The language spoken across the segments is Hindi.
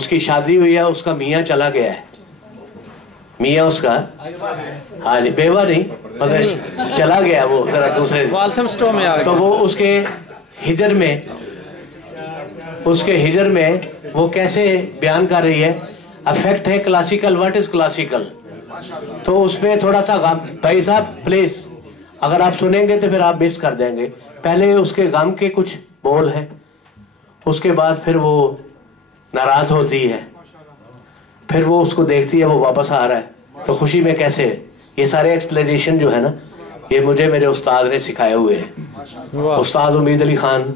उसकी शादी हुई है, उसका मियाँ चला गया है, मियाँ उसका हाँ नहीं बेवा नहीं मगर चला गया वो जरा दूसरे वाल्थमस्टो में आ गया। तो वो उसके हिजर में वो कैसे बयान कर रही है, अफेक्ट है क्लासिकल, व्हाट इज क्लासिकल, तो उसमें थोड़ा सा गम, भाई साहब प्लीज अगर आप सुनेंगे तो फिर आप मिस कर देंगे। पहले उसके गम के कुछ बोल हैं, उसके बाद फिर वो नाराज होती है, फिर वो उसको देखती है वो वापस आ रहा है, तो खुशी में कैसे, ये सारे एक्सप्लेनेशन जो है ना ये मुझे मेरे उस्ताद ने सिखाए हुए हैं। उस्ताद उम्मीद अली खान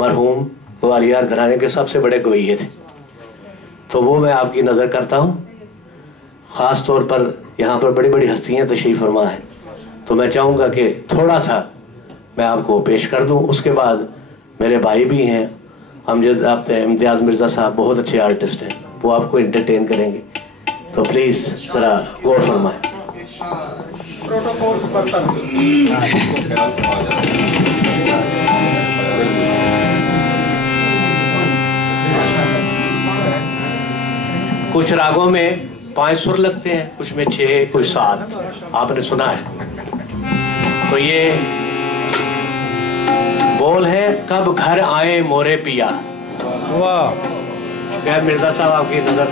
मरहूम ग्वालियर घराने के सबसे बड़े गवैये थे, तो वो मैं आपकी नजर करता हूँ। खास तौर पर यहाँ पर बड़ी बड़ी हस्तियां तशरीफ फरमा है, तो मैं चाहूंगा कि थोड़ा सा मैं आपको पेश कर दूं। उसके बाद मेरे भाई भी हैं इम्तियाज मिर्जा साहब, बहुत अच्छे आर्टिस्ट हैं, वो आपको एंटरटेन करेंगे, तो प्लीज जरा गौर फरमाएं। कुछ रागों में 5 सुर लगते हैं, कुछ में 6, कुछ 7, आपने सुना है। तो ये बोल है, कब घर आए मोरे पिया। वाह, क्या मिर्जा साहब आपकी नजर।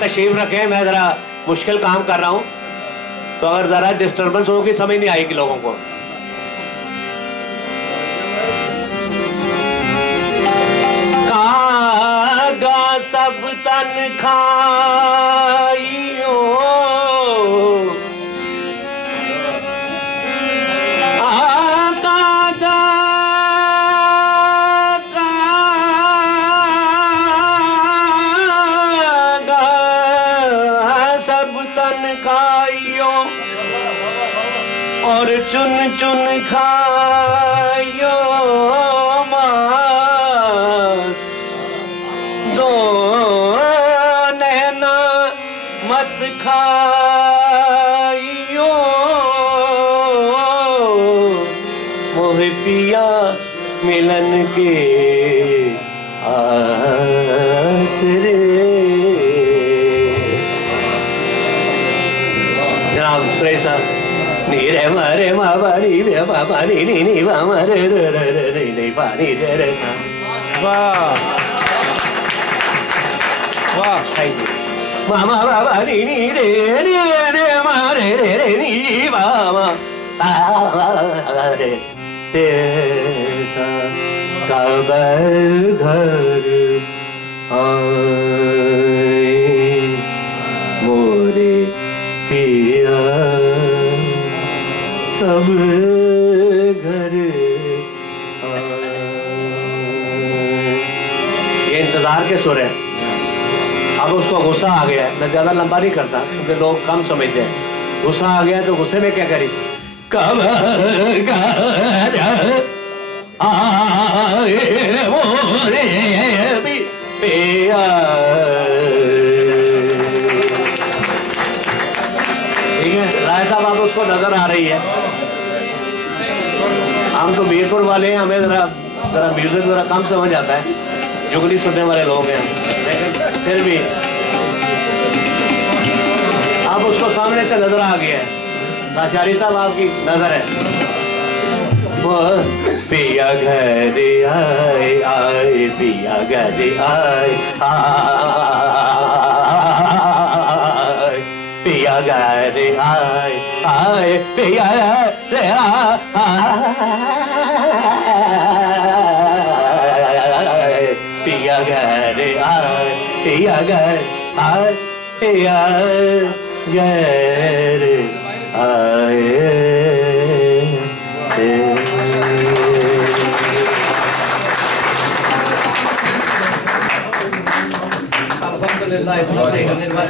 तशरीफ रखें, मैं जरा मुश्किल काम कर रहा हूं, तो अगर जरा डिस्टर्बेंस होगी समझ नहीं आएगी लोगों को। कागा सब तन खाइयो और चुन चुन खायो मांस, दो नैना मत खाइयो मोह पिया मिलन के आसरे। जनाब प्रेसा नीरे मारे मा बानी रे मा बानी नी नी मा मारे रे रे रे रे नी बानी रे रे। वाह वाह, थैंक यू। मा मा बानी नी रे रे रे मा रे रे रे नी मा मा रे तेसा कब घर आए मोरे पिया अब घर आए। ये इंतजार के सुर है। अब उसको गुस्सा आ गया है, मैं ज्यादा लंबा नहीं करता क्योंकि लोग कम समझते हैं। गुस्सा आ गया तो गुस्से में क्या करी, कब आए मोरे पिया। ठीक है राय साहब, आप उसको नजर आ रही है। हम तो मीरपुर वाले हैं, हमें जरा म्यूजिक जरा कम समझ आता है, जुगली सुनने वाले लोग हैं, लेकिन फिर भी अब उसको सामने से नजर आ गया है। आचार्य साहब आपकी नजर है। वो पिया घर आए आए पिया घर आए आए पिया घर आए आए पिया घर आए पिया घर आए पिया घर आए पिया घर आए। अल्हम्दुलिल्लाह।